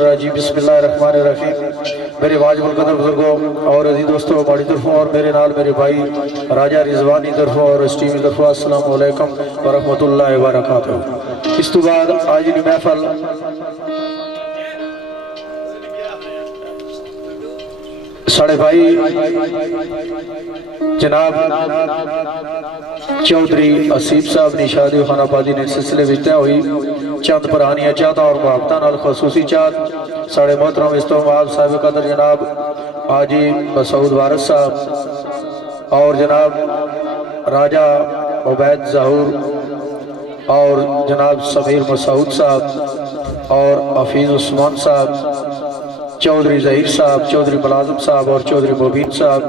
राजी बिस्मिल्लाहिर्रहमानिर्रहीम। मेरे वाजिबुल कदर बुजुर्गों और अजीज दोस्तों, बड़ी तरफों और मेरे नाल मेरे भाई राजा रिजवानी तरफों और स्टीमी तरफों अस्सलाम वालेकुम व रहमतुल्लाहि व बरकातहू। इस तो बाद आज की महफल साढ़े भाई जनाब चौधरी असीब साहब ने शादी खानाबादी ने सिलसिले में तय हुई चंद पुरानियां चाहता और मुहब्बत खसूसी चाहत साढ़े मोहतरम इस्तेमाल साहिब कदर जनाब हाजी मसूद वारिस साहब और जनाब राजा उबैद ज़हूर और जनाब समीर मसूद साहब और हफीज़ उस्मान साहब, चौधरी ज़हीर साहब, चौधरी मुलाजिम साहब और चौधरी मुबीन साहब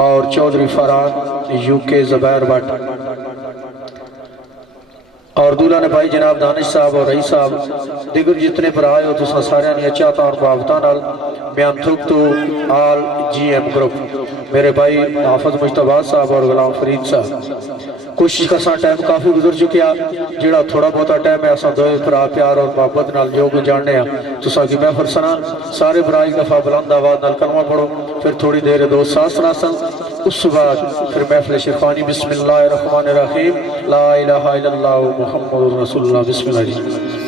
और चौधरी फरहान यूके ज़ुबैर भट्ट और दूल्हा ने भाई जनाब दानिश साहब और रईस साहब दिगर जितने पर आए हो तो सारे ने अच्छा तौर मुहब्बत बयान थुक तो आल GM ग्रुप मेरे भाई हाफिज मुश्तबा साहब और गुलाम फरीद साहब। कोशिश करसा टाइम काफ़ी गुजर चुकिया, जोड़ा थोड़ा बहुता टाइम है असा दोए भरा प्यार और मुहब्बत नाल जो कुछ जानने तुसा की महफिल सुना सारे भरा एक दफ़ा बुलंद आवाज़ नाल कलमा पढ़ो, फिर थोड़ी देर दो साथ सुना सन, उस बाद फिर महफिल शिरफानी बिस्मिल्लाहिर्रहमानिर्रहीम ला इलाहा इल्लल्लाह मुहम्मदुर रसूलुल्लाह बिस्मिल्लाह।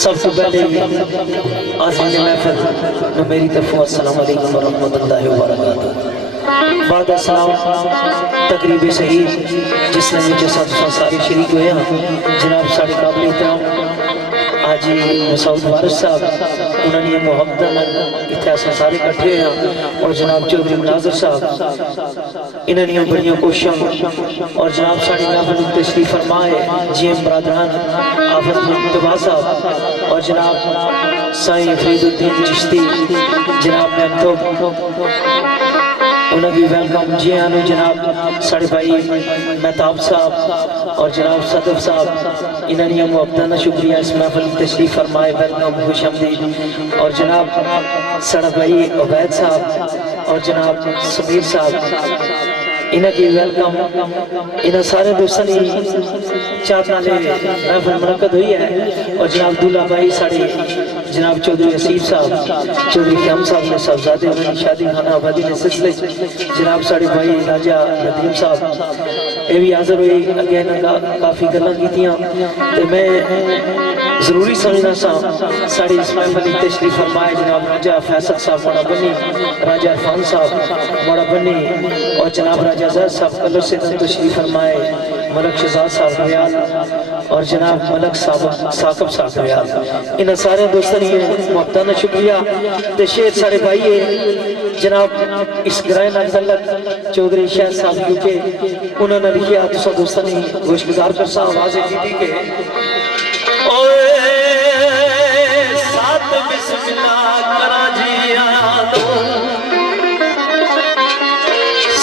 सबसे पहले आज़ीज़ महफ़िल में मेरी तरफ अस्सलाम वालेकुम व रहमतुल्लाहि व बरकातहू। बाद सलाम तकरीब सही जिसने मुझे सारे शरीक हुए जनाब साढ़े काबिल एहतराम हाजी मसूद वारिस साहब उन्होंने मुहब्बत इतने अस सारे इकट्ठे हैं और जनाब चौधरी मुनाज़िर साहब इन्होंने बड़िया कोशिशें और जनाब साड़ी महफिल तशरीफ फरमाए GM बरादरान आफत मुस्तफा साहब और जनाब साईं फरीदुद्दीन चिश्ती जनाब मैं उन्हें वेलकम जी आनो जनाब साढ़े भाई महताब साहब और जनाब सदफ साहब इन्होंने मुहब्बत शुक्रिया इस महफिल तशरीफ फरमाए वेलकम खुशआमदीद और जनाब साढ़ा भाई उबैद साहब और जनाब समीर साहब इन्हें की वेलकम इन्हें सारे दोस्तों की चाहत नाले महफिल मुनक़द हुई है और जनाब दूल्हा भाई साढ़े जनाब चौधरी असीफ साहब चौधरी ख्याम साहब ने साहबजादे उन्होंने शादी खाना आबादी ने सिलसिले जनाब साढ़े भाई राजा नदीम साहब ये भी हाजिर हुए अगे काफ़ी गल्लां कीतियां ते मैं जरूरी समझना साड़ी इस महफिल तशरीफ फरमाए जनाब राजा फैसल साहब मोड़ा बनी राजा इरफान साहब मोड़ा बनी और जनाब राजा जहर साहब कलर से तशरीफ फरमाए मलक शहजाद साहब दयाल और जनाब मलक साकब साहब दयाल, इन्होंने सारे दोस्तों ने मुहब्बताना शुक्रिया। तो शेर सारे भाई है जनाब इस ग्राइन अब्दुल्ला चौधरी शाह साहब यूके, उन्होंने लिखा तुसा दोस्तों ने खुशगुजार कर सा आवाज़ की के ओए साथ बिस्मिल्लाह करा जी आया दो,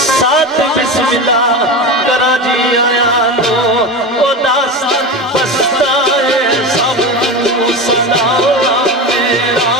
साथ बिस्मिल्लाह करा जी आया दो, ओ दास बसता है सब सदा मेरा।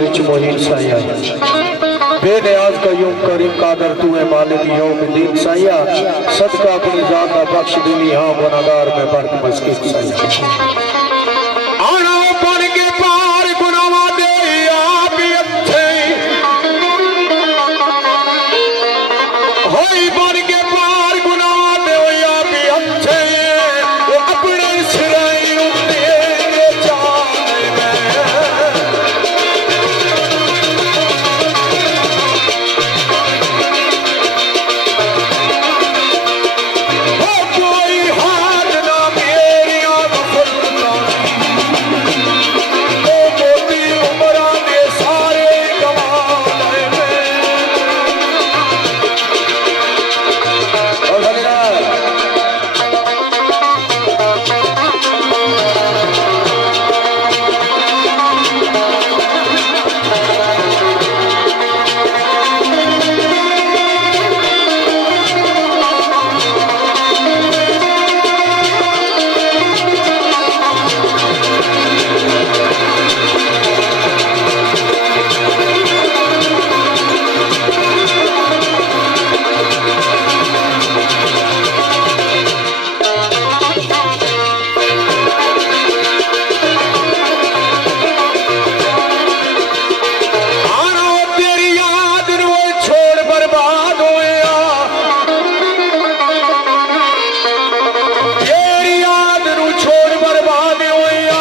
विच मोहीन साइया बेनियाज कयूम करीम कादर तू है मालिक यौमुद्दीन साइया सदका अपनी जात दा बख्श दिली हां गुनाहगार में बरक मस्किन साइया आना बन के पार गुनावा दे आप अच्छे होई बन के पार गुनावा दे आप अच्छे वो अपने सिराई उते जाने में हो कोई हाथ ना मेरिया बफलता ओ मोती उमरा दे सारे कमाल में और भगना आना तेरी याद नु छोड़ बर्बाद होया तेरी याद नु छोड़ बर्बाद होया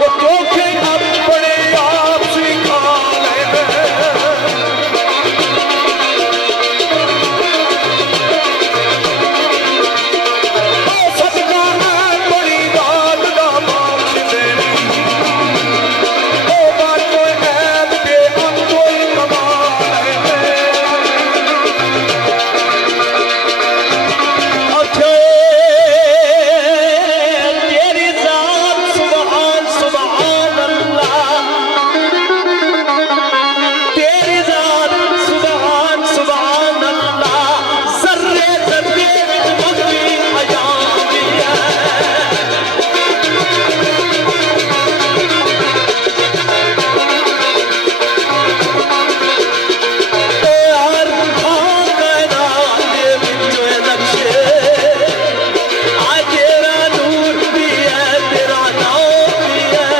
वो धोखे अपने आप सिखा ले ओ सदका है बड़ी बात दा मांग तेरी ओ बात कोई ऐब दे हम कोई कमाल है अच्छे तेरी जात सुभान सुभान अल्लाह तेरी जात सुभान सुभान अल्लाह जर्रे जर्रे विच मगवी हयात है हर खां कायनात दे विच नक्शे आ तेरा नूर भी है तेरा नाम भी है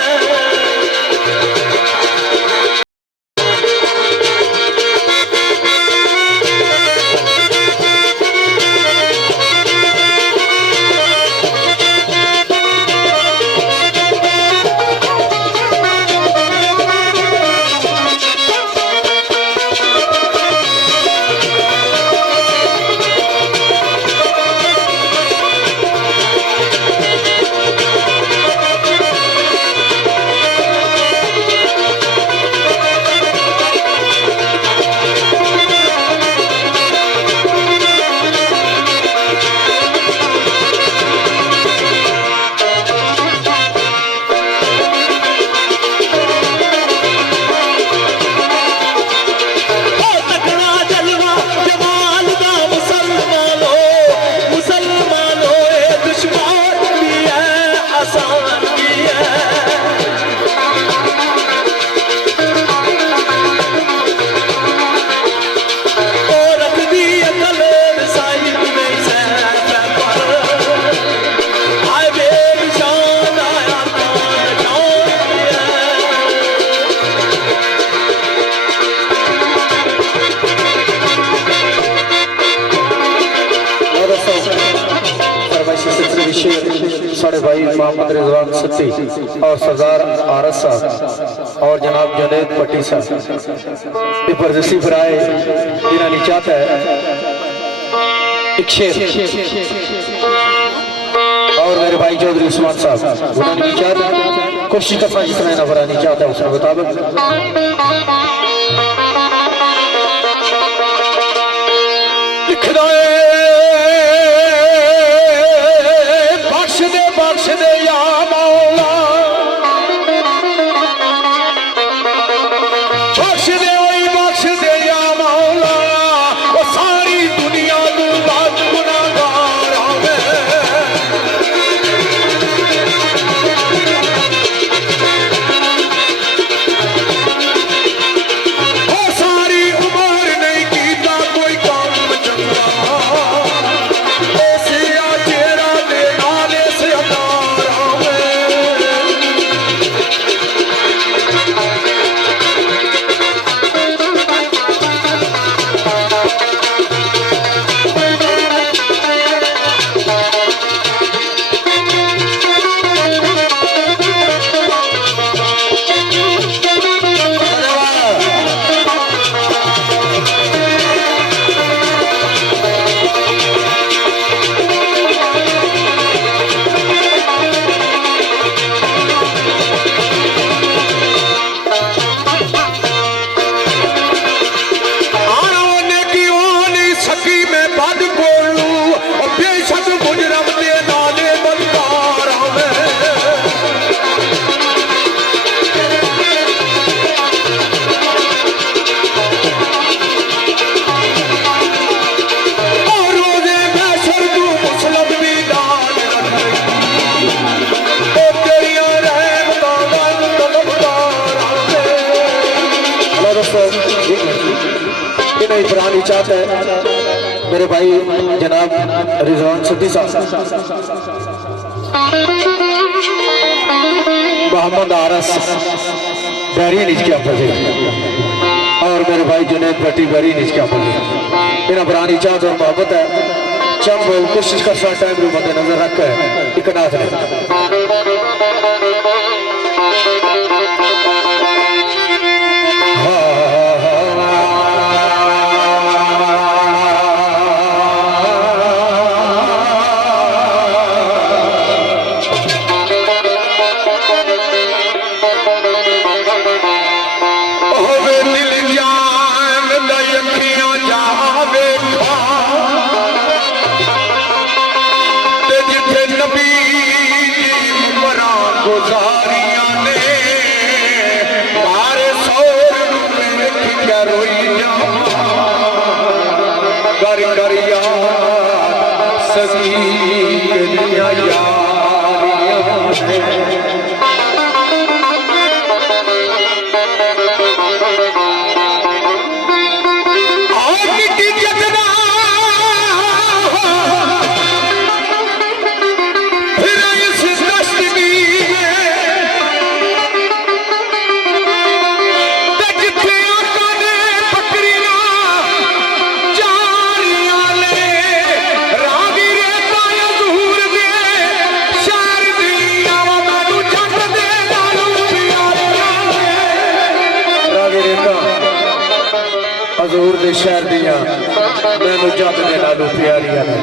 ओ तकना जलवा जमाल दा मुसलमानो ए दुश्मन भी है आसान भी है ओ रख दी अकल साहिब में सैर पर हाय बेनिशान आया तान जान भी है और दोस्तों फरमाइशी सिलसिले में शेर साढ़े भाई मोहम्मद रिजवान सत्ती और सरदार आरस साहब और जनाब जुनैद पट्टी साहब ये परदेसी भराए जिन्होंने चाहता है एक शेर और मेरे भाई चौधरी उस्मान साहब उन्होंने भी चाहता कोशिश करना जितना नफरानी चाहता है उसके मुताबिक लिखदा है बख्श दे या मौला बख्श दे ओई बख्श दे या मौला वो सारी दुनिया तू बात गुनाहगार आवे में इब्रानी चाहते हैं मेरे भाई जनाब रिजवान सिद्दीकी साहब, मोहम्मद आरस बहरीन इसके फजे और मेरे भाई जुनैद भट्टी बहरीन इसके फजे। मेरा पुरानी चाहत और मोहब्बत है, चंद बोल कोशिश कर सा टाइम को मद्देनजर रख कर एक नाथ ने हजूर दे शहर दिया मैनू जग दे नालों प्यारियां ने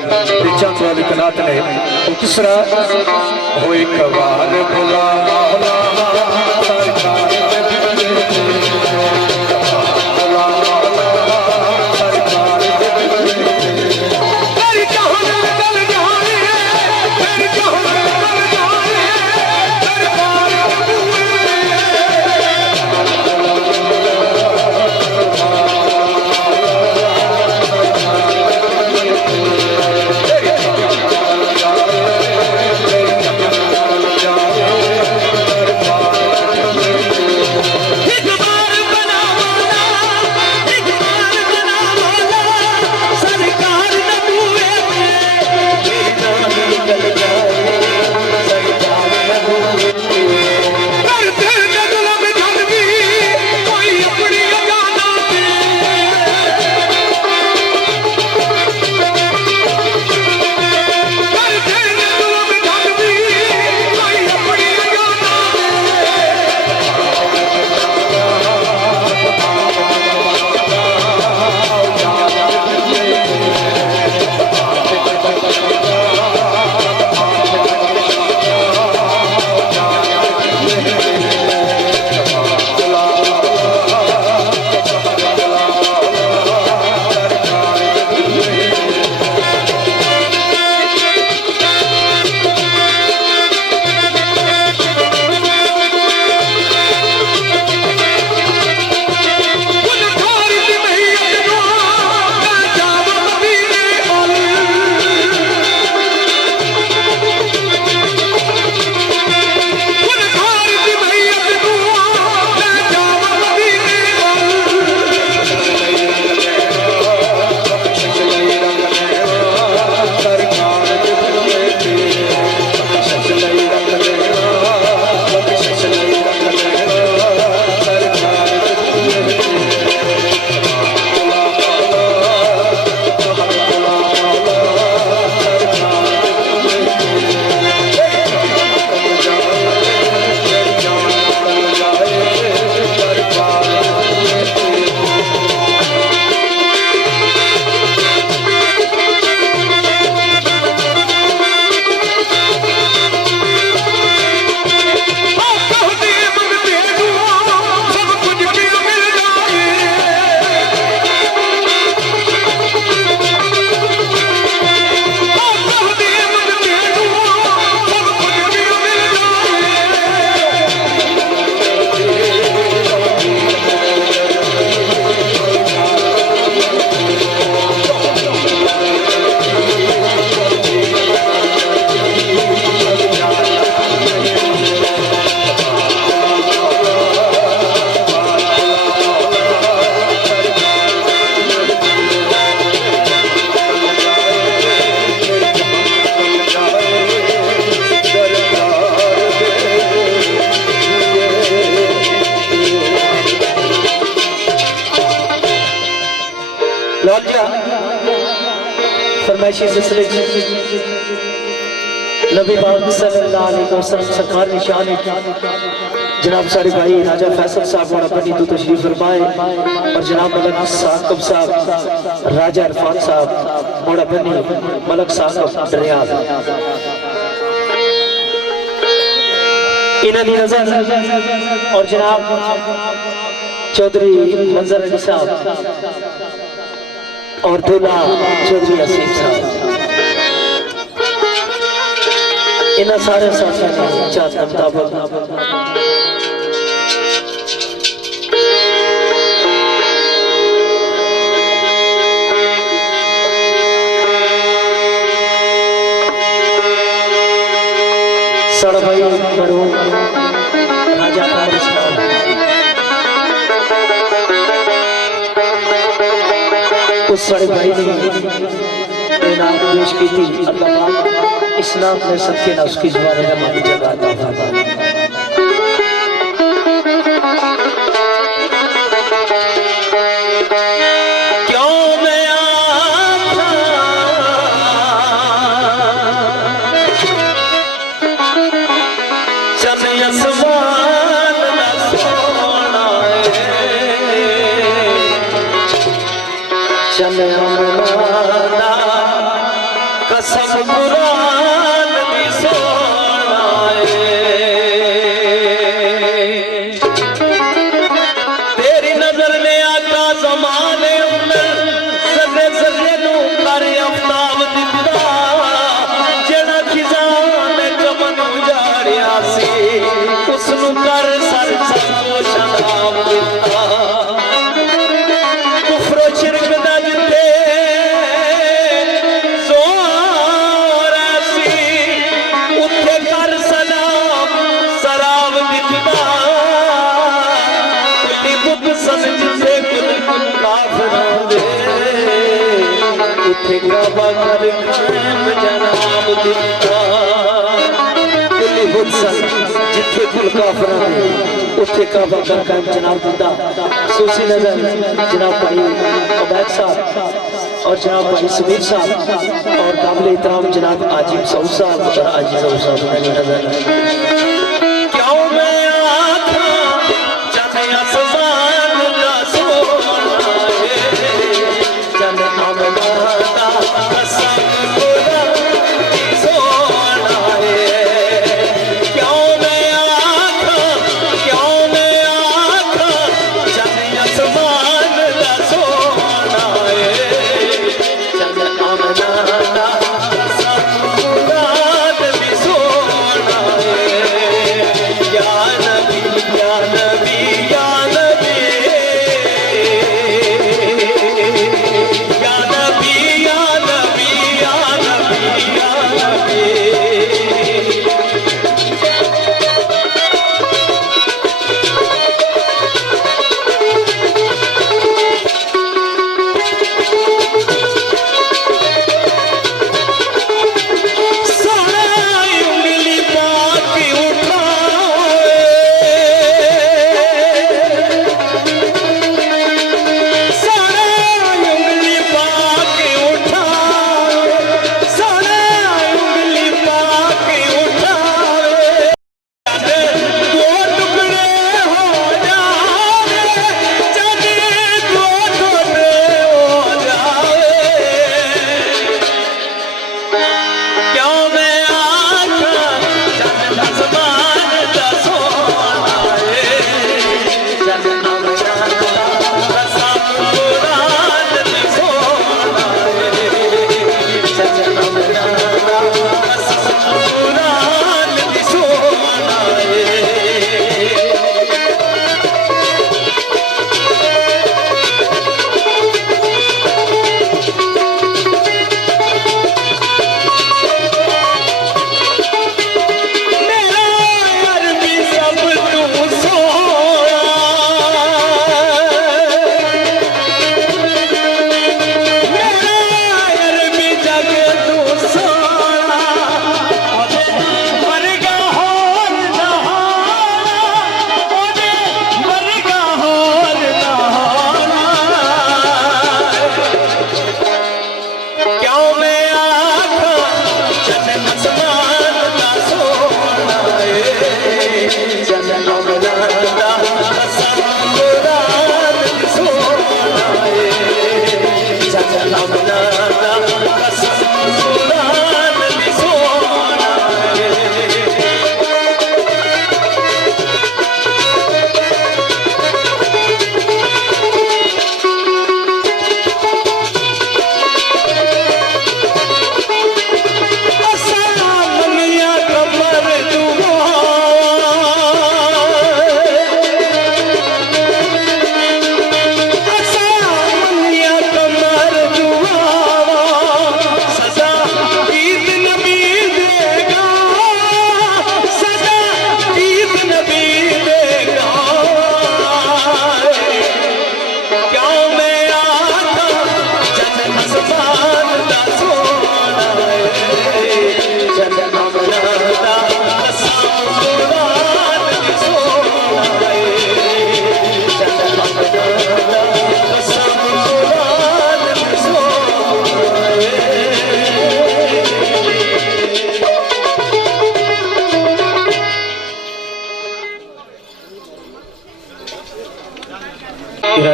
चंद वाली कनात ने वो किस तरह होई कवार भुला लौलिया फरमाइशी सिलसिले नबी पाक सल्लल्लाहु अलैहि वसल्लम सरकार निशान जनाब सारे भाई राजा फैसल साहब मोड़ा बनी तो तशरीफ फरमाए और जनाब मलक साकब साहब राजा इरफान साहब मोड़ा बनी मलक साकब रियाद इन्हां दी नजर और जनाब चौधरी मंजर अली साहब और दूल्हा चौधरी असीम साहब इन्हां सारे साथियों ने चाहत मुताबिक साड़ा भाई मरहूम राजा कमर इस्लाम उस साड़े भाई ने नाम पेश की थी अल्लाह इस नाम में सबके ना उसकी जुबान में मानी जगह अता फरमा कसम कुरान दी सोना तेरी नजर ने आका जमाने सदे सदे नू कर अफ्ताब दिता जेड़ा खिजान चमन उजाड़िया सी उसनू कर सर सबो शराब दिता कुफर शिरक दा जिते काबा कर कायम जनाब दिता कुली हुसन जिथे कुल काफरा ने उथे काबा कर कायम जनाब दिता सूसी नजर जनाब भाई अबैद साहब और जनाब भाई समीर साहब और काबिल इहतराम जनाब आजिम सऊद साहब और आजिम सऊद साहब ने नजर क्यों मैं आखा जाने आसमान का सोना है जाने आमना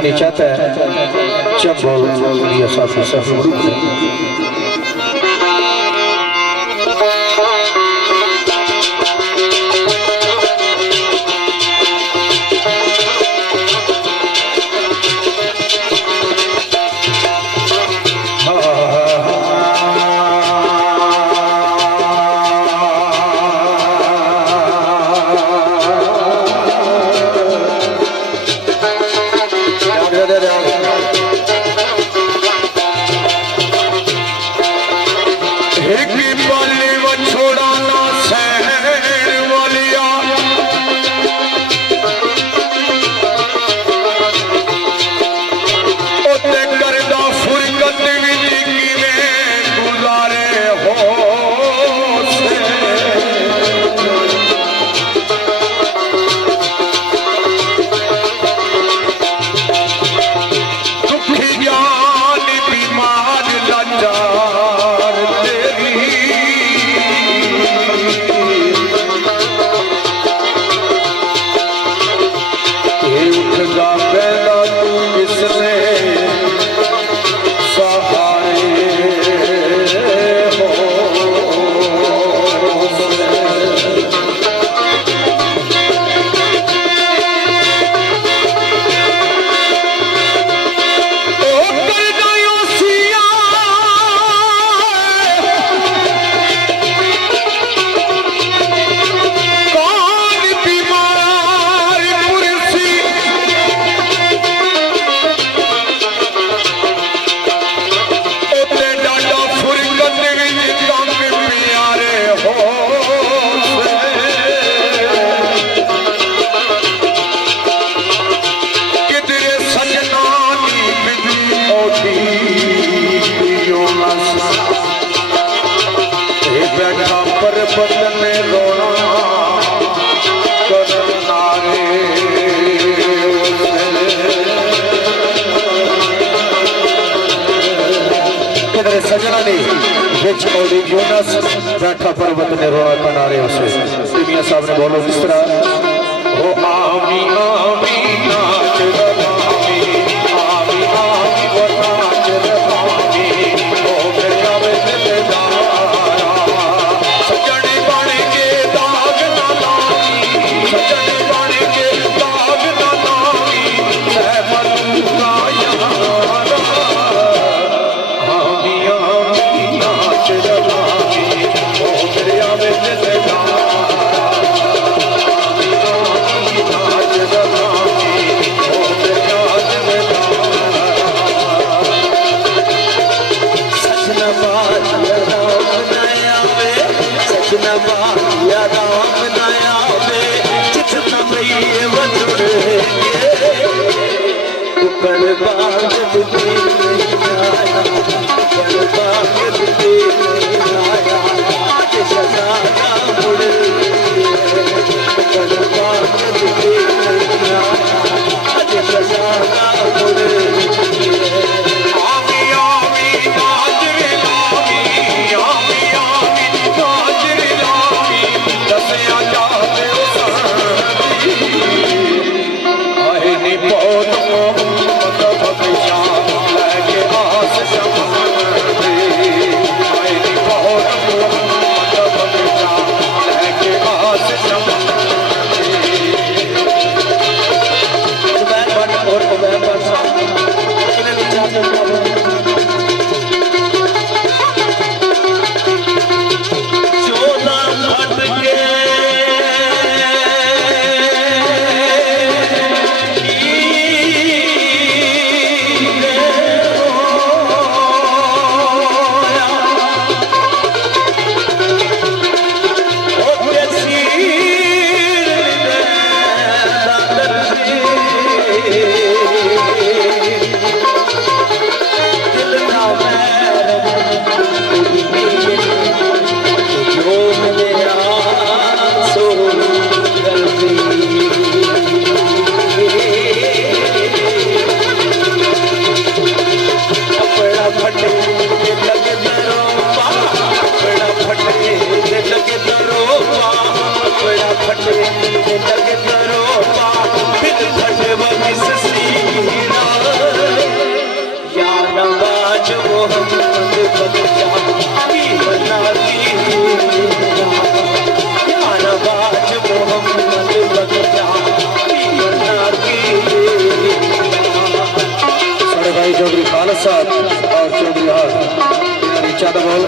ने चाहता है चंबोल या साथी सब ग्रुप है। सजना ने बिच मौली यूनस बैठा पर्वत ने रोना किनारे उसे मियां साहब ने बोलो किस तरह ओ आमी आमी नाच रबामी आमी आमी वो नाच रबामी ओ फिर जावे दिलदारा सजने बन के दाग ना लागी सजने बन के दाग ना लागी सहमत का यारा साढ़े भाई चौधरी खालिद साहब और चौधरी हार इन्होंने चादा बोल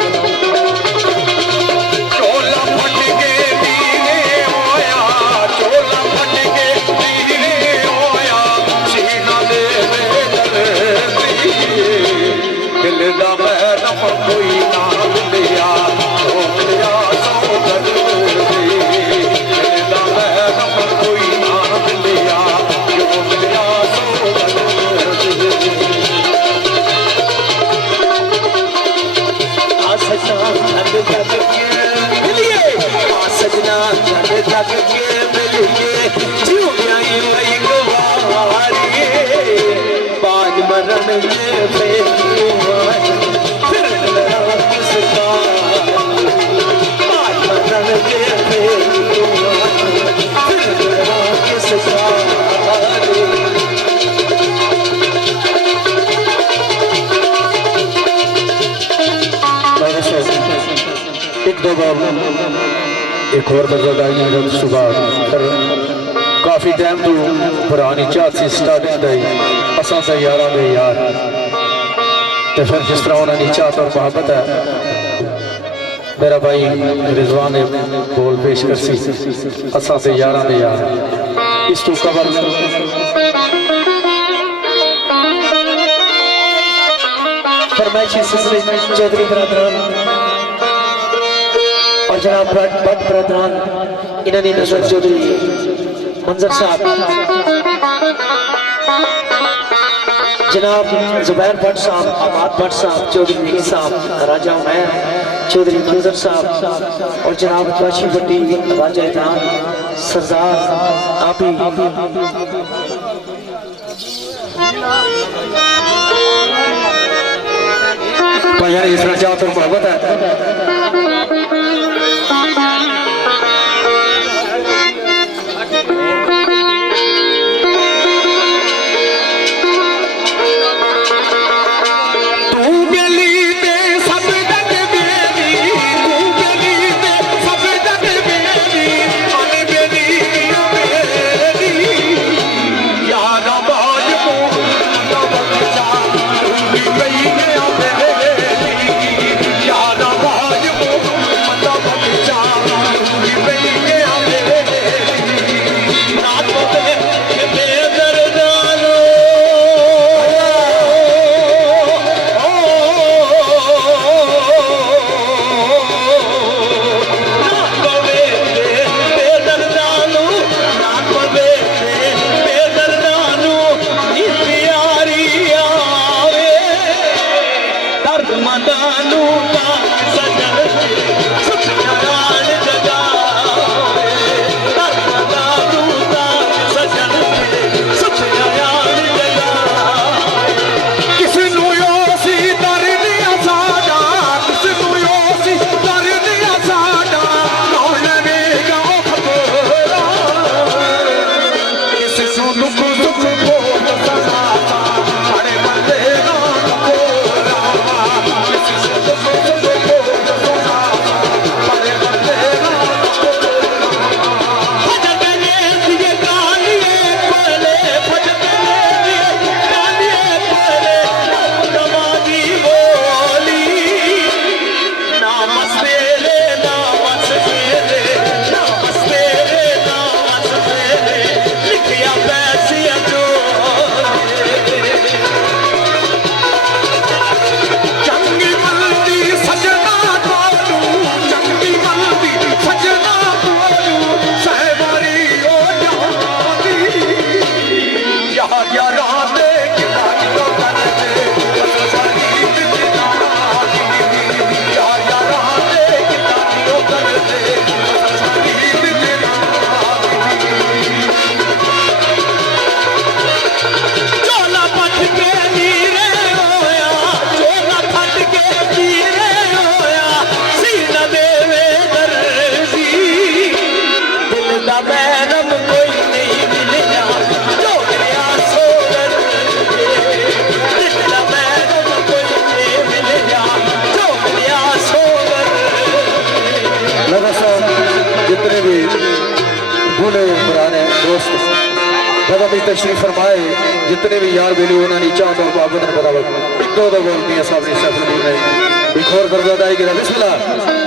एक और बजदाई सुबह काफ़ी टाइम तो पुरानी चाहत सी स्टार्टिंग दी असा तो यार दे यार तो फिर जिस तरह उन्होंने चाहत और मोहब्बत है मेरा भाई रिजवान ने बोल पेश कर सी असा तो यार दे यार इस तो कबर फरमाइशी सिलसिले चौधरी बरादरान और जनाब भट्ट बरदरान इन्होंने नजर चौधरी मंजर साहब जनाब जुबैर भट्ट साहब आबाद भट्ट साहब चौधरी नईम साहब राजा उमैर चौधरी मंजर साहब और जनाब काशी भट्टी राजा इनाम सरदार आपी यार इस तरह चाहत और मोहब्बत है कदम ही तशरीफ फरमाए जितने भी यार बेली उन्होंने चाहत और मोहब्बत ने बराबर एक दो बोलती है साहब ने सफर ने एक और दर्जा आएगी बिस्मिल्लाह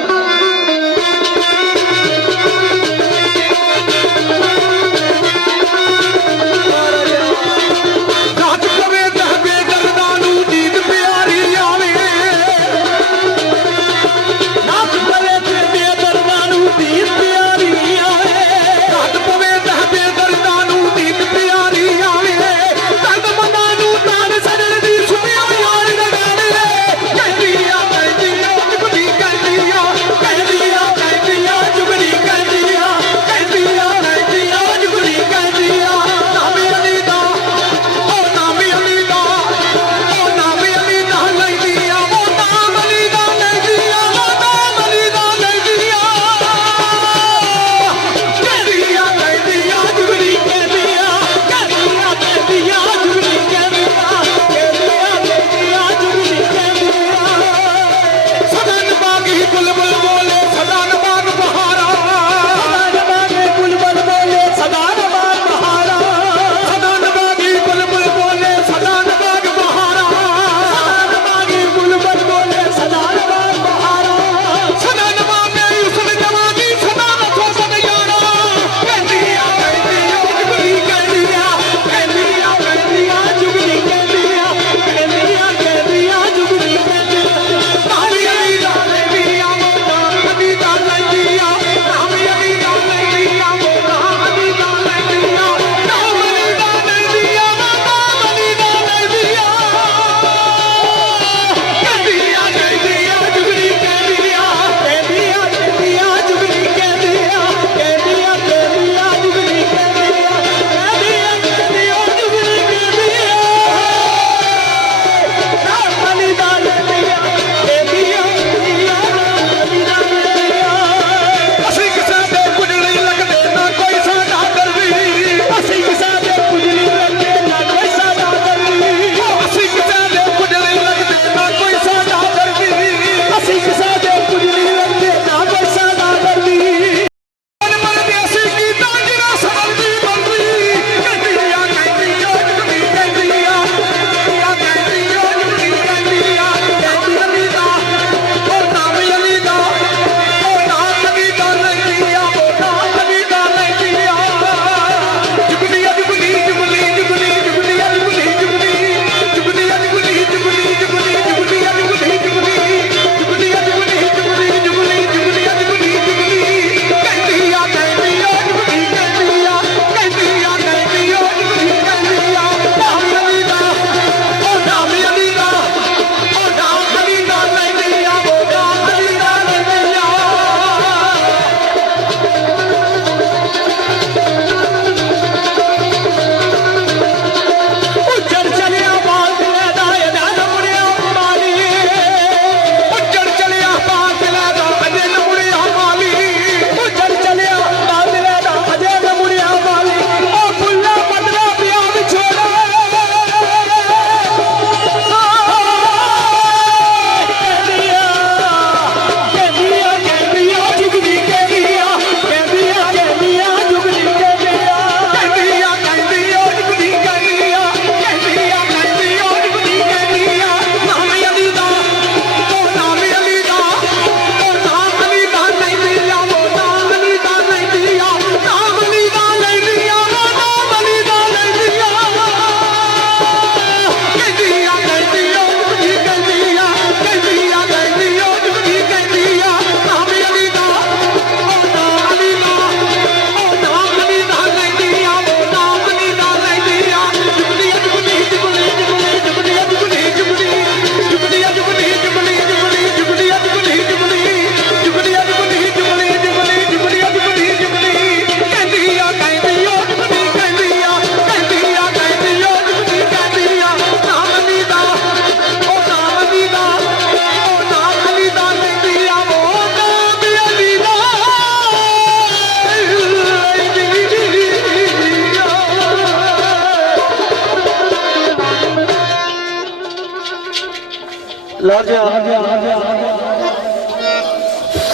लार्जा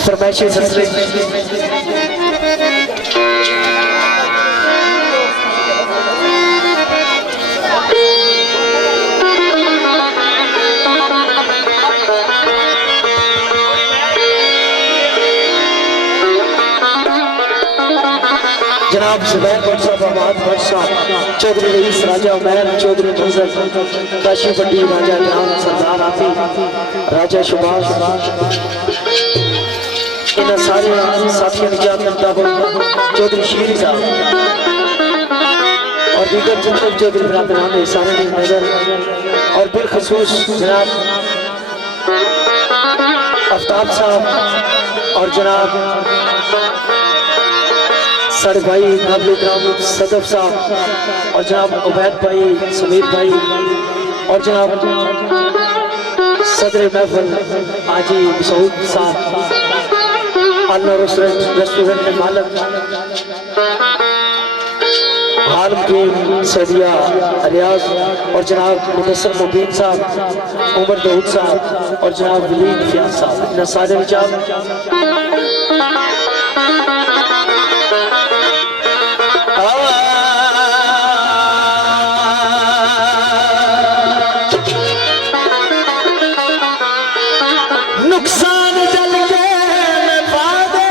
फरमाइश सिलसिले जनाब जुबैर भट्ट साहब, अहमद भट्ट साहब, चौधरी रईस, राजा उमैर, चौधरी मंजर, काशी पट्टी, राजा इकराम, सरदार आफी, राजा सुभाष, इन सारे साथियों की याद करता हूँ। चौधरी शीर साहब और दीगर जितने चौधरी बरादरान है सारे की नजर, और बिलखसूस जनाब आफ्ताब साहब और जनाब सारे भाई नाबले ग्राम सदफ साहब और जनाब उबैद भाई, समीर भाई और जनाब सदर महफिल आजी मसूद साहब, अन्ना रेस्टोरेंट के मालिक, आलम की सदिया रियाज और जनाब मुदस्सर मुबीन साहब, उमर दाऊद साहब और जनाब वलीद फियाज साहब, इन सारे नुकसान जल के मैं बादे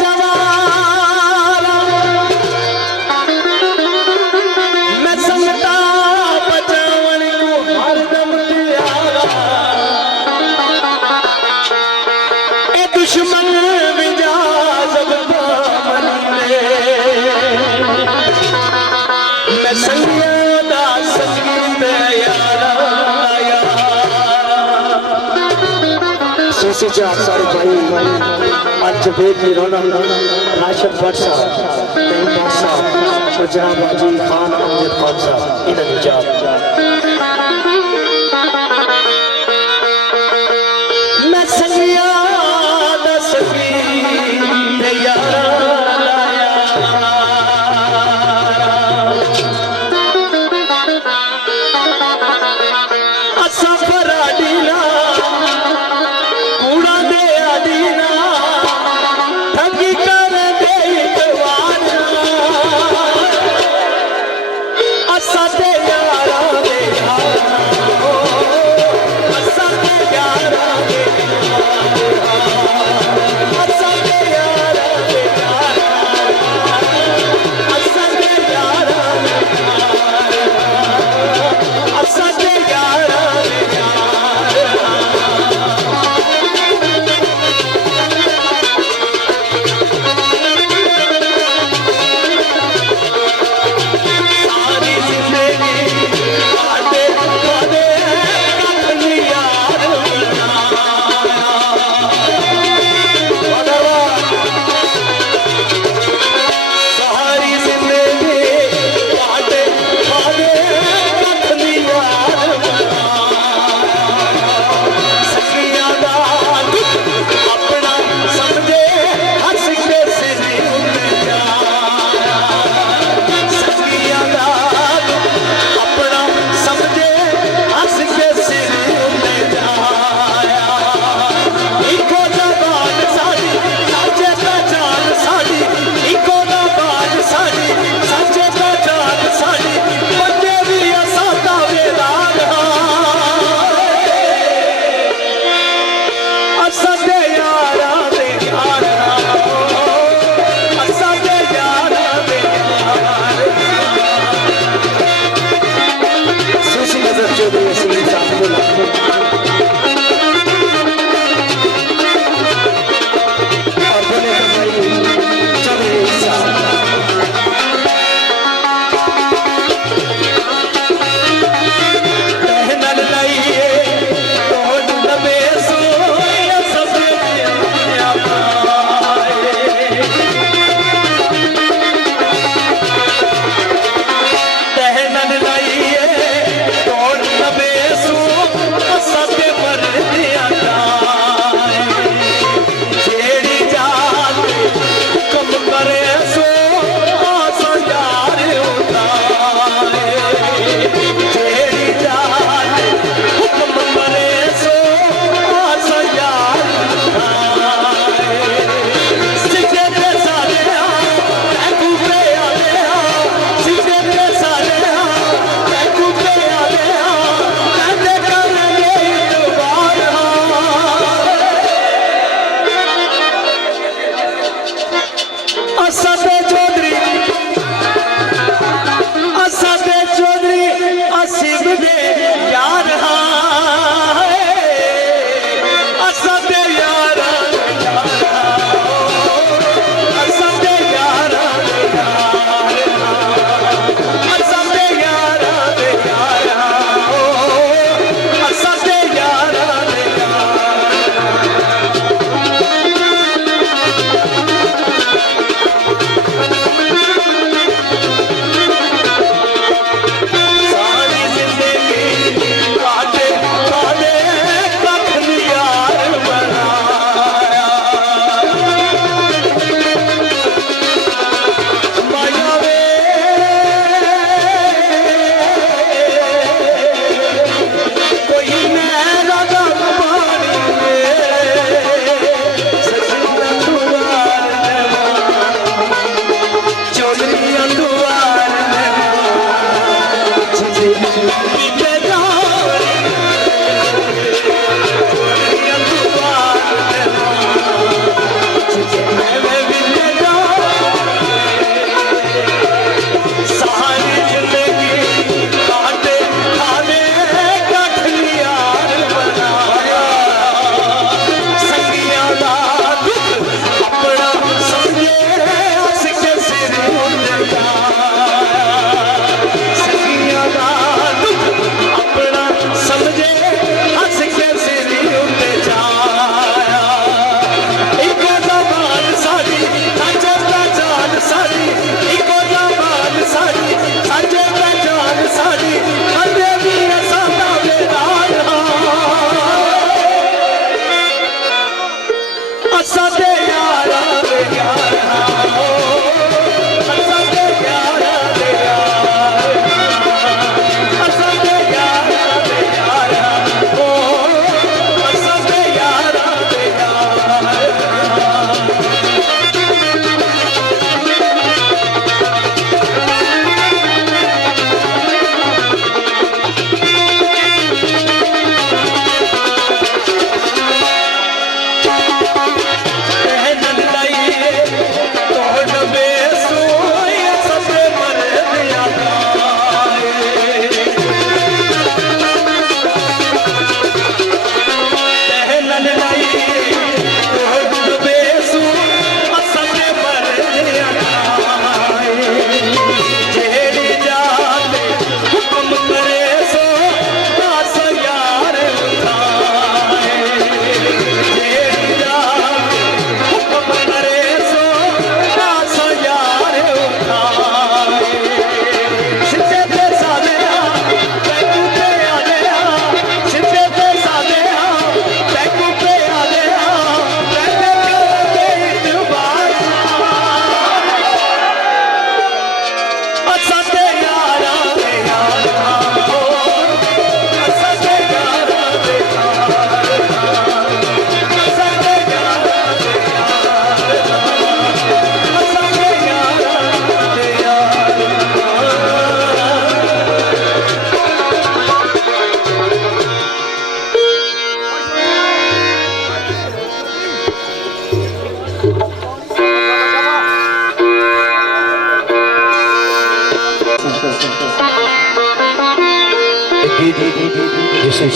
जवारा, मैं समता बचावन को हरदम त्यारा, ए दुश्मन मिजाज बनी मैं संगिया दा संगीत यारा सीसी चार सारे भाई आज बेद की रौनक राशिद भट्ट साहब, नईम भट्ट साहब और जनाब हाजी खान अमजद खान साहब, इन्हें मैं संगिया दा संगीत यारा साथे यारा दे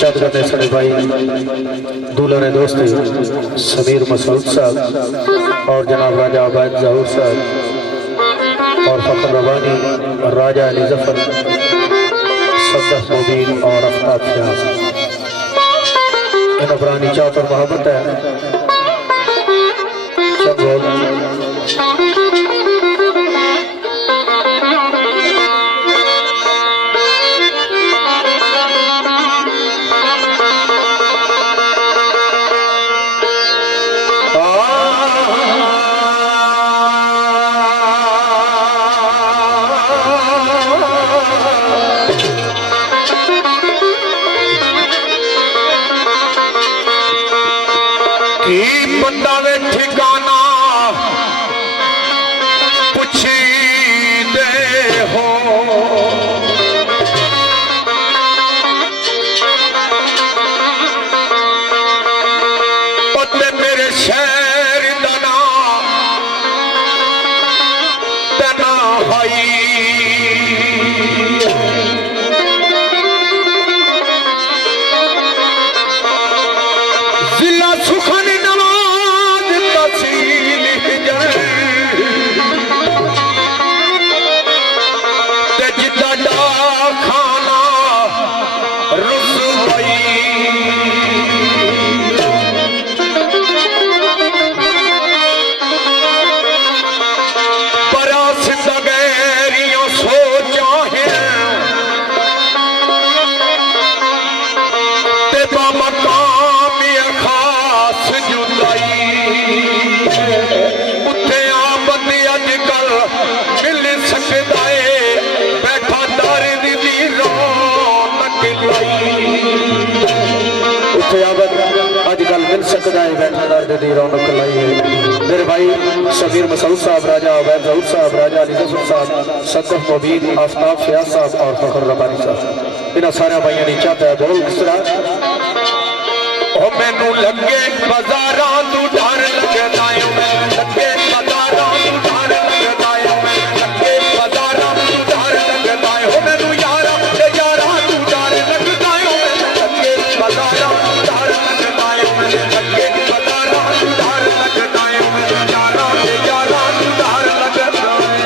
इरशाद करने सड़े भाई दूल्हे दोस्त समीर मसूद साहब और जनाब राजा आबाद जहूर साहब और फखर रवानी राजा अली जफर सदफ मुबीन और अफ्ताब फयाज इन पुरानी चाहत और मोहब्बत है। बंदा वे ठिकाना पुछी दे हो पते मेरे शहर दना तना हाई जिला सुखन अजकल मिल सकता है बैठा दर्द की रौनक लाई है। मेरे भाई समीर मसूद साहब राजा अवैध जहूर साहब राजा अली जफर साहब सदफ मुबीन आफ्ताब फयाज साहब और फखर रबानी साहब इन्होंने सारे भाइयों ने चाहता है बोल किस तरह मैनू लगे बाजारा तू डर लगदा है लगे बाजारा तू डर लगदा है लगे बाजारा तू डर लगदा है मैनू यारा ते यारा तू डर लगदा है लगे बाजारा तू डर लगदा है लगे बाजारा तू डर लगदा है यारा ते यारा तू डर लगदा है।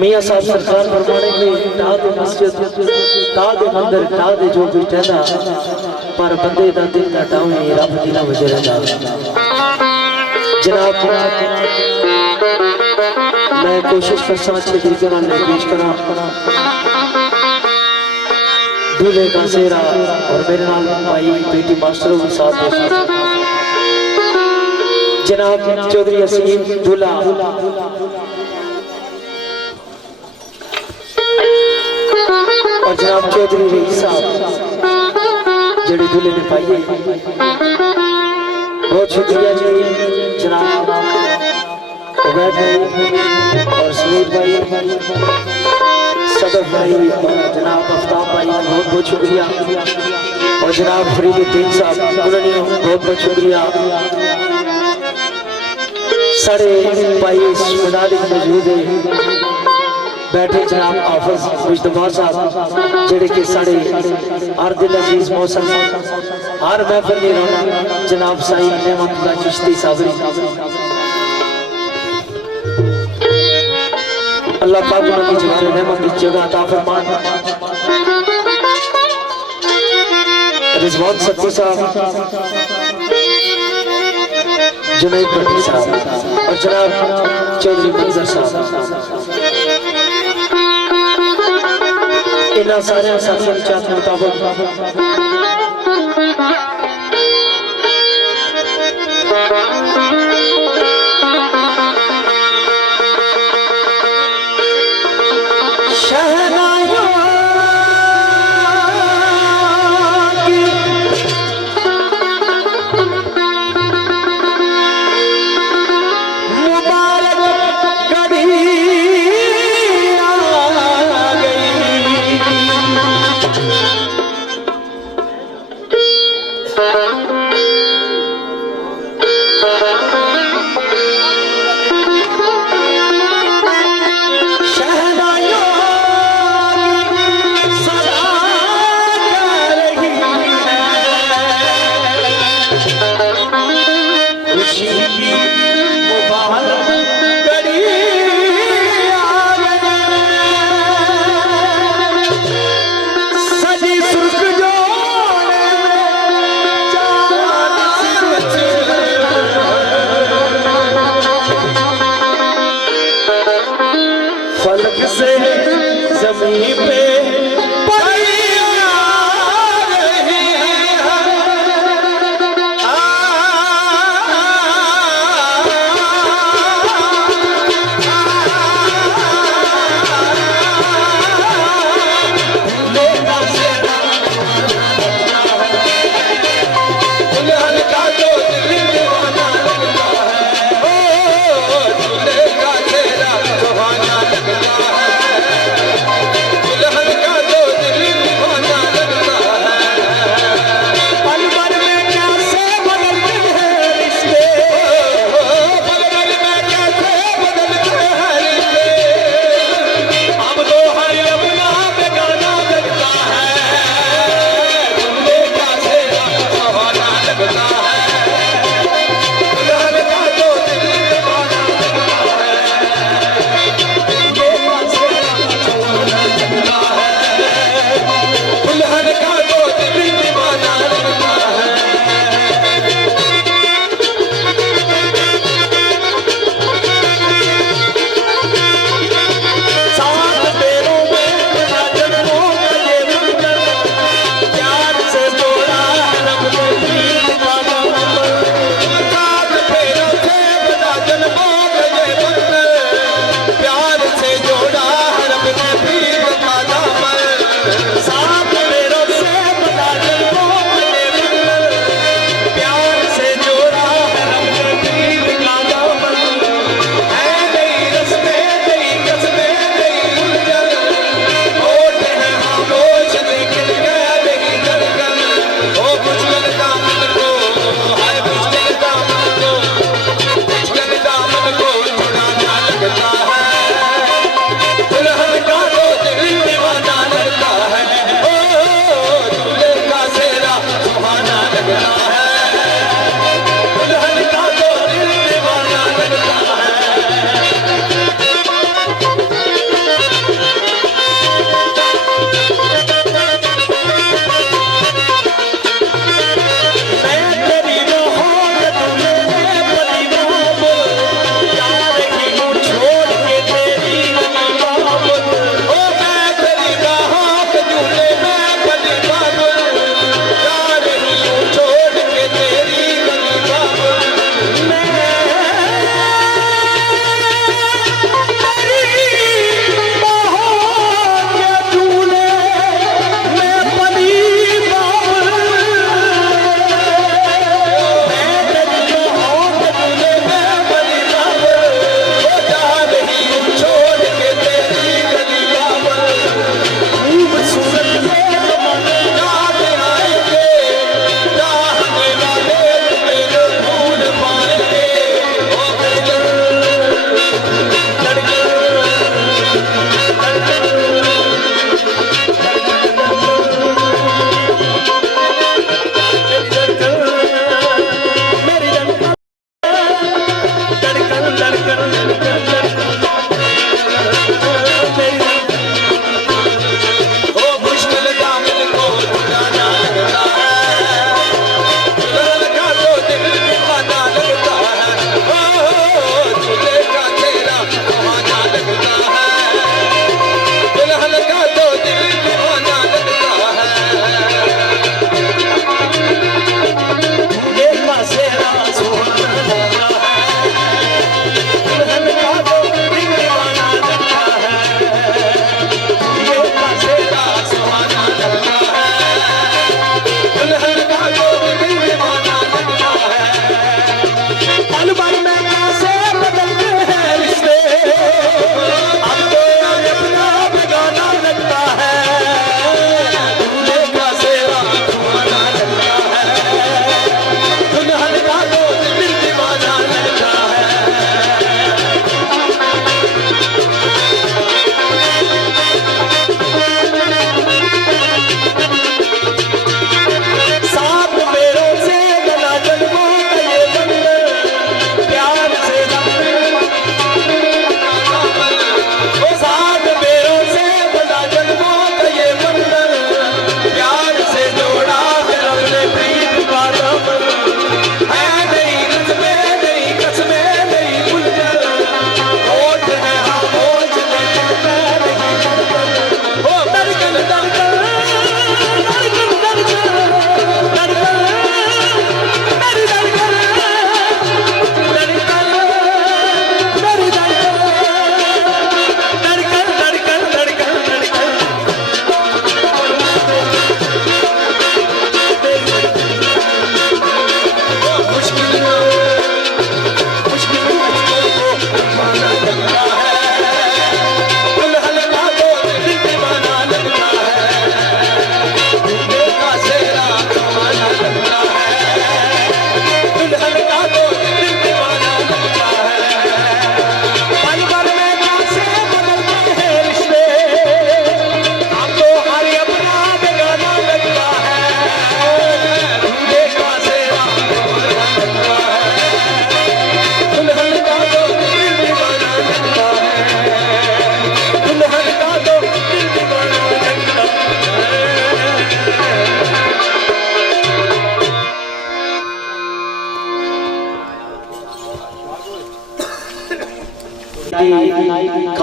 मियाँ साहब सरकार फरमाने के ढा दे मस्जिद ढा दे मंदिर ढा दे जो भी कहना पर बंदे दा दिल दा ढावे रब दी ना वजह रहंदा जनाब मैं कोशिश करसा अच्छे तरीके नाल पेश करा दूल्हे का सेहरा और मेरे नाल भाई बेटी मास्टरों के साथ दे जनाब चौधरी असीम दूल्हा और जनाब चौधरी रईस साहब जेड़े दूल्हे ने पाइए बहुत शुक्रिया जी जनाब उबैद भाई और सुनील भाई सदफ भाई और जनाब आफ्ताब भाई बहुत बहुत शुक्रिया और जनाब फरीदुद्दीन साहब उन्होंने बहुत बहुत शुक्रिया सारे भाई इस मनाली मौजूद है बैठे जनाब हाफिज मुजतबा साहब जेड़े कि साढ़े हर दिल अजीज मौसम हर महफिल में रौनक जनाब साईं नेमतुल्लाह चिश्ती साबरी अल्लाह पाक उनकी जवान रहमत की जगह अता फरमान रिजवान सत्ती साहब जुनैद भट्टी साहब और जनाब चौधरी मंजर साहब इन्होंने सारे साथियों चाहते मुताबिक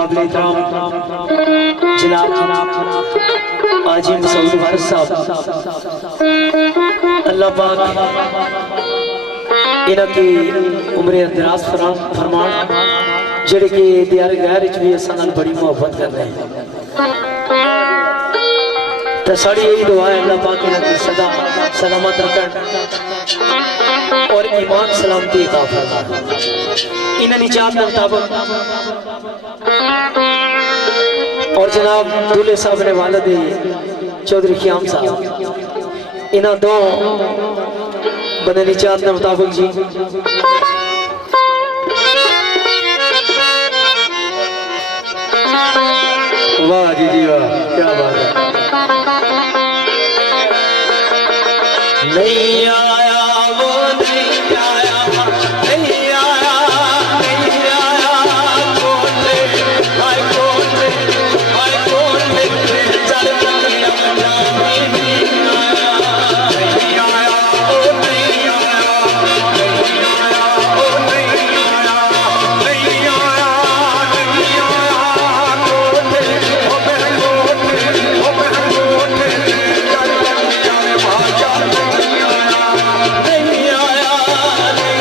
काबिल इकराम जनाब आजी मसूद वारिस साहब, अल्लाह पाक इन्हां की उम्र दराज फरमान, जेड़े कि दियार गैर भी असां नाल बड़ी मोहब्बत कर रहे हैं। तो साड़ी यही दुआ है अल्लाह पाक इन्हां की सदा सलामत रखन और ईमान सलामती अता फरमाए। इन्हां दी चाहत के मुताबिक और जनाब दूल्हे साहब ने वालिद चौधरी ख्याम साहब, इन्हां दो बंदे दी चाहत के मुताबिक जी वाह जी जी वाह, क्या बात है। नहीं आया वो नहीं आया, नहीं आया, नहीं आया, कोटे हाय कोटे हाय कोटे चल बंदिया जानी नहीं आया, नहीं आया वो नहीं आया, नहीं आया वो नहीं आया, नहीं आया, नहीं आया कोटे ओ मेरे कोटे ओ मेरे कोटे चल बंदिया में भाजा नहीं आया, नहीं आया, नहीं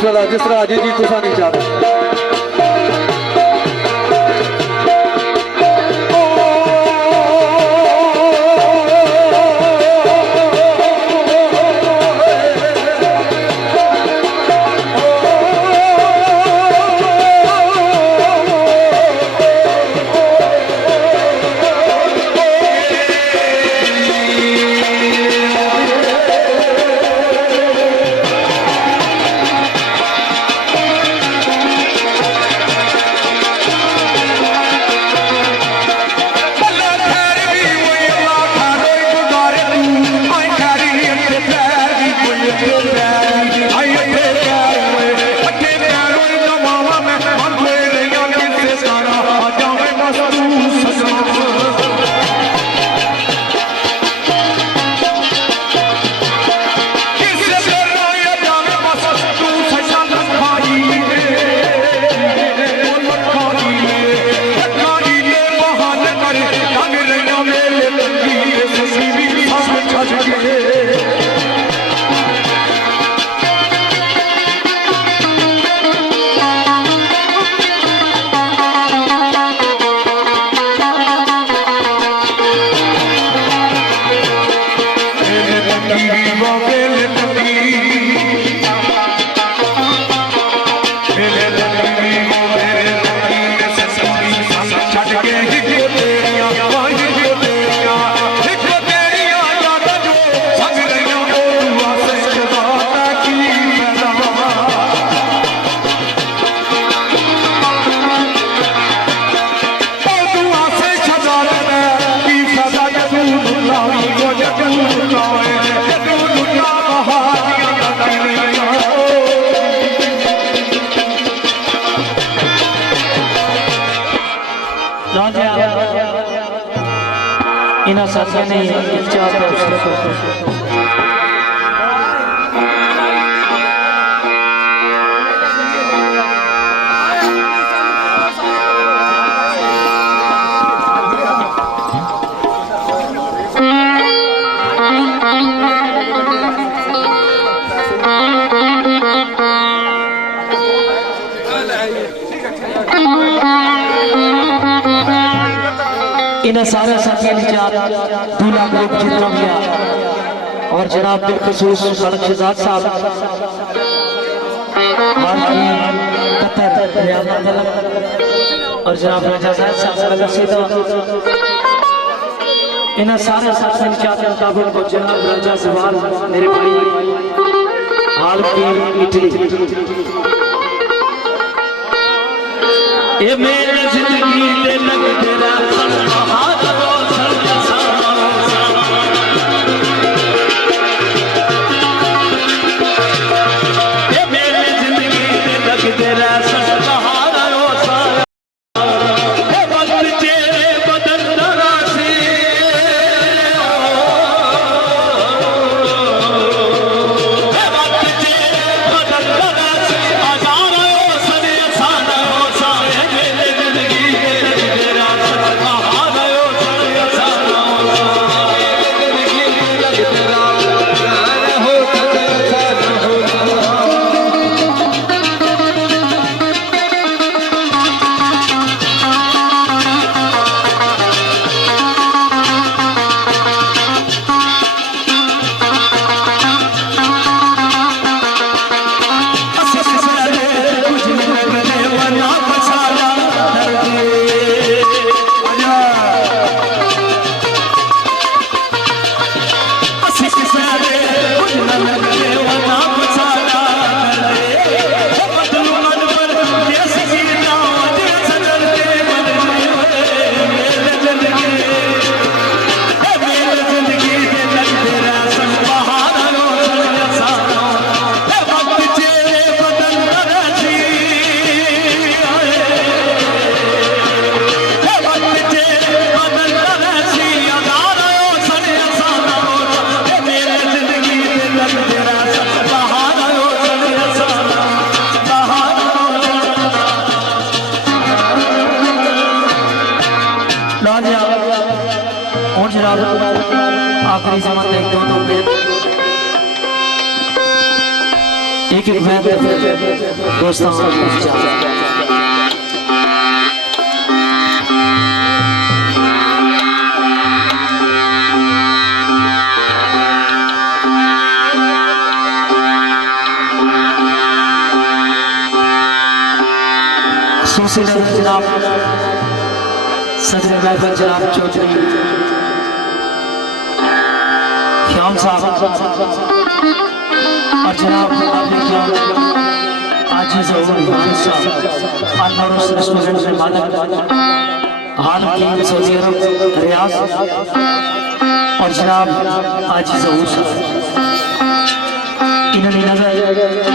बिस्मिल्लाह जिस तरह अजीत जी तुसा नहीं चाहते इन्हें साथियों ने इन्हें सारे साथियों ने दूल्हा ग्रुप जितना किया और जनाब बिलखसूस मलिक शहजाद साहब और जनाब राजा साहब इन्हें सारे साथियों ने को जनाब राजा सवाल मेरे भाई हाल की इटली ये मेरी जिंदगी दे लग तेरा आखिरी जमाने एक दो एक एक मैं दोस्तों जनाब सदर महफिल जनाब चौधरी ख्याम साहब और जनाब आजीज रेस्टोरेंट में मालिक हाल की सऊदी अरब रियाद और जनाब आजीज इन्होंने नजर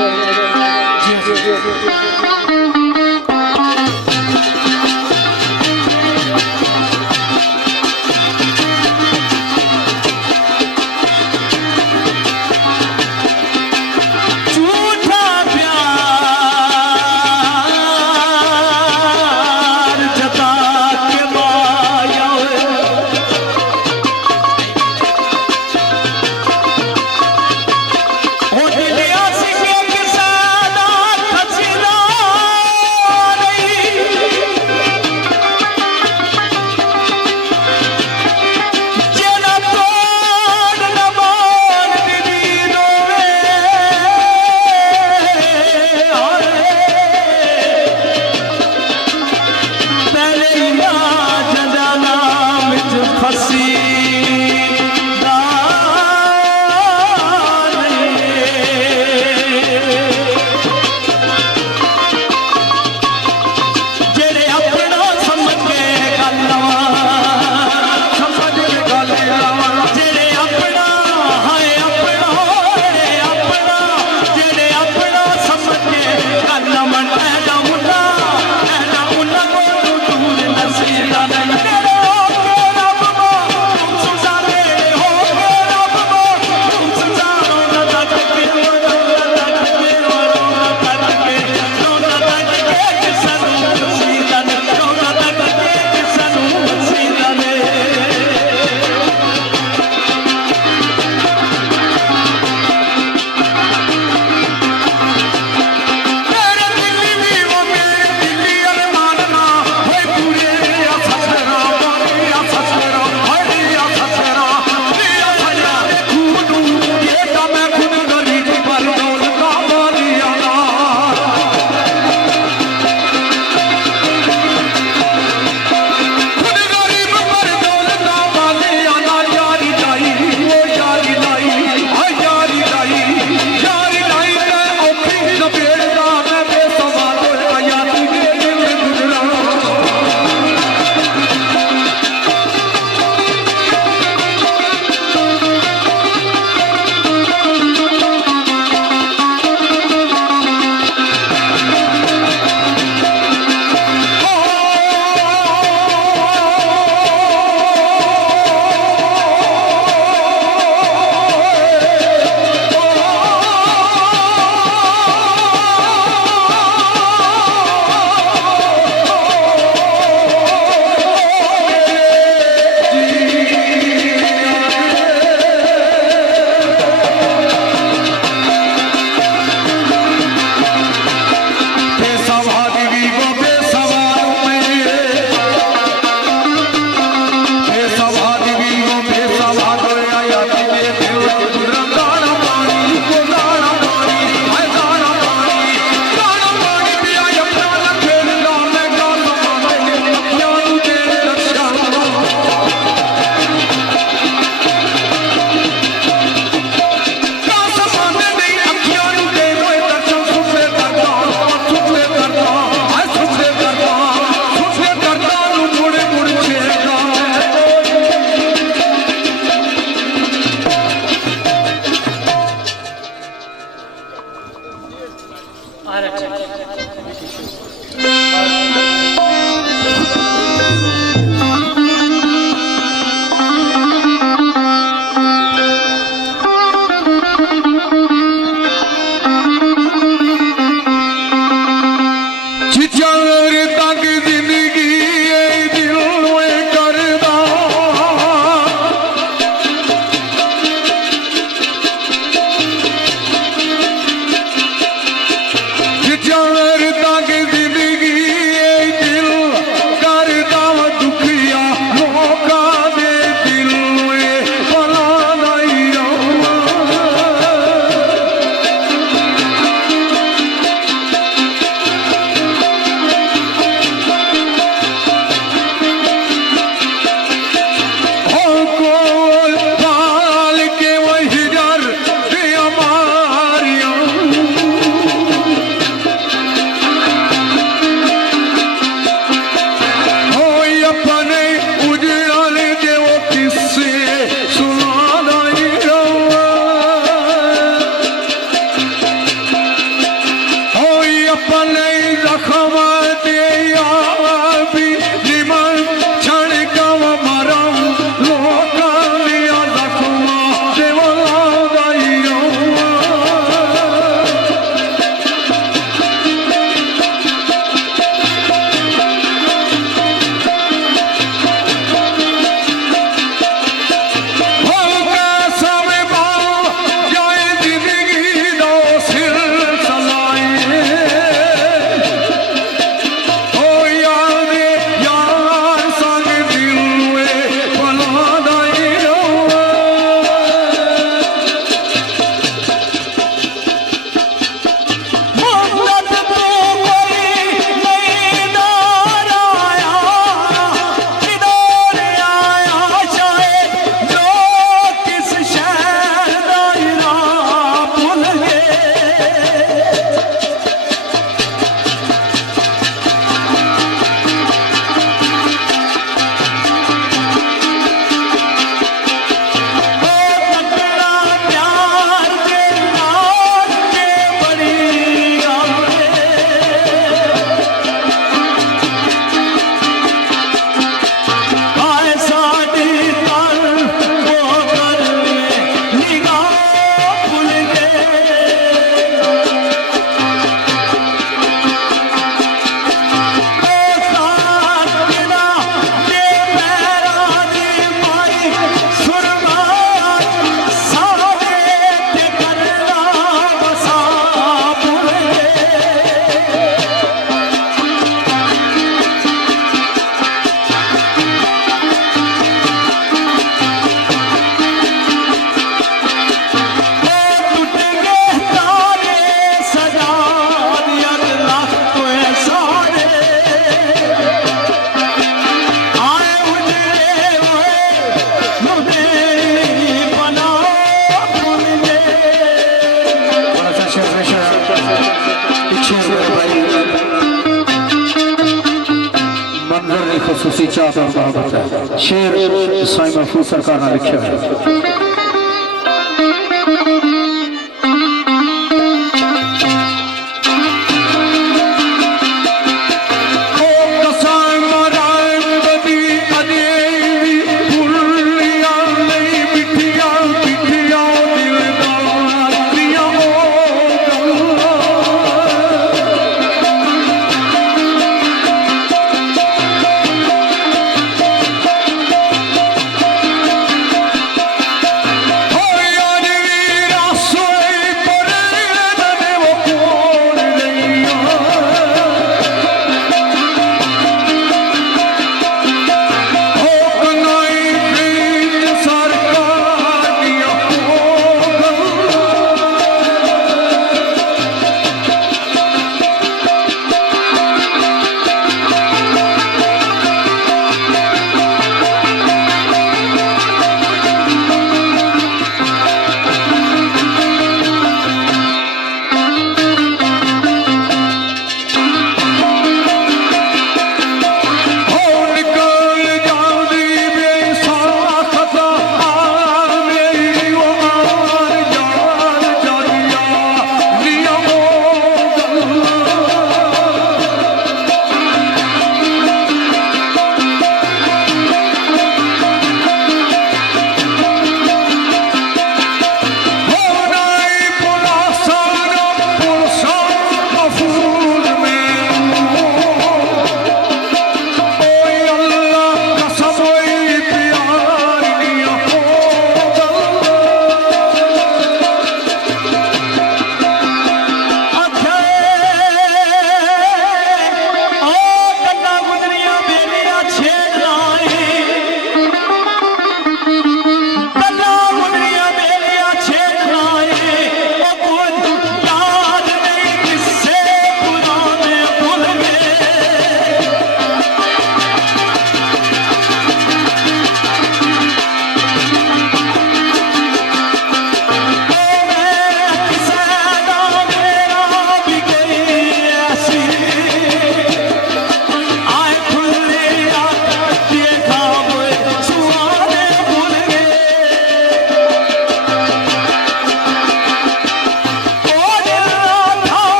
खसूसी चाहत और मोहब्बत है। शेर साईं महफूज सरकार ने लिखा है।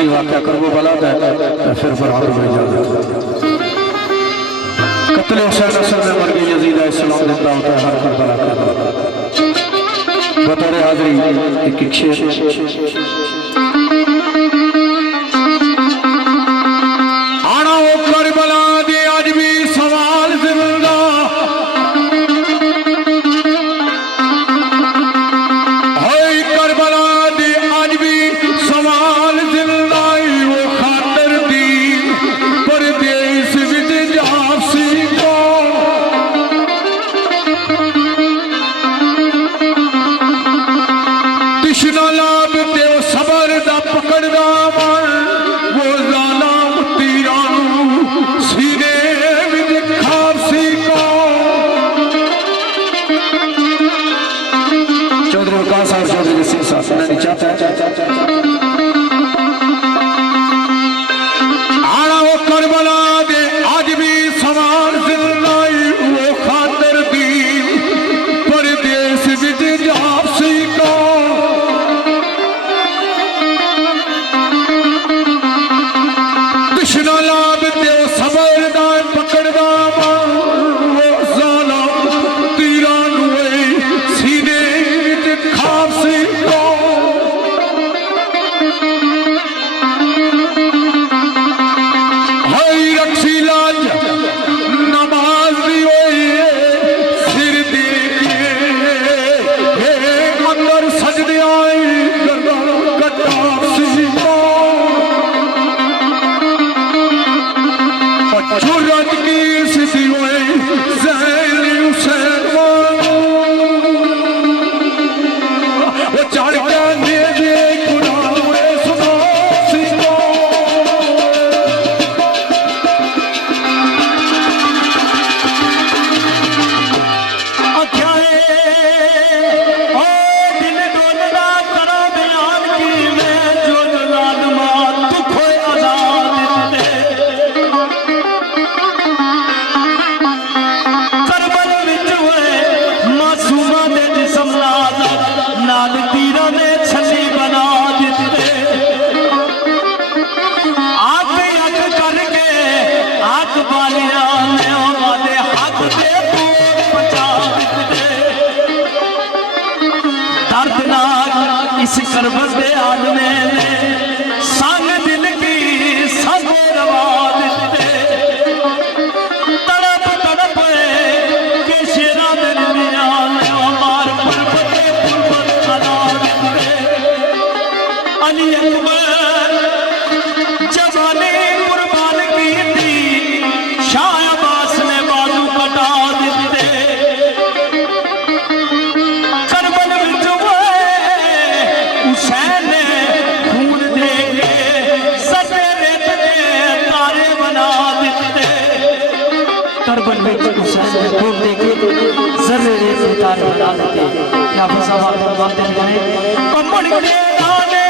आखिरी वाक़या करबो बला फिर बराबर बन जाता कत्ल हुसैन असल में मर गई यजीद अलैहिस्सलाम जिंदा होता है हर करबला का बतौर हाज़िरी एक शेर आना वो करबला दे आज भी सवाल जिंदा है करबला दे आज भी सवाल जिंदा वो खातर दी परदेस विच जासी को तिश्ना लाभ ते सबर दा पकड़दा मन वो जालिम तीरां सीने विच खासी को चौधरी वकार साहब चौधरी सिंह साहब ने चाहता आना वो करबला दे आज भी सवाल जिंदा वो खातर दी परदेस विच जासी को कृष्ण लाभ ते सबर दा पकड़दा वो जालिम तीरां नूं सीने विच खासी को हाय रखी लाज नमाज दी होई सिर दे के अंदर सजदे आई गर्दन कटासी को जुर्रत की सिद्धि हुई ज़ैन हुसैन वो चढ़ के नेज़े कुरान में सुना सीखो इस करबल दे आदमी ने संग दिल की संग रवा दिते तड़प तड़प के शेरा दरमियान मार पर्वत खला दिते अली अकबर जवानी कुर्बान की थी शाह अब्बास ने बाजू कटा दिते करबल विच हुसैन ने खून दे के सवेरे तारे बना दिते करबल में हुसैन ने खून दे के सवेरे तारे बना दिते क्या फसावा बातें करें कमड़ के दाने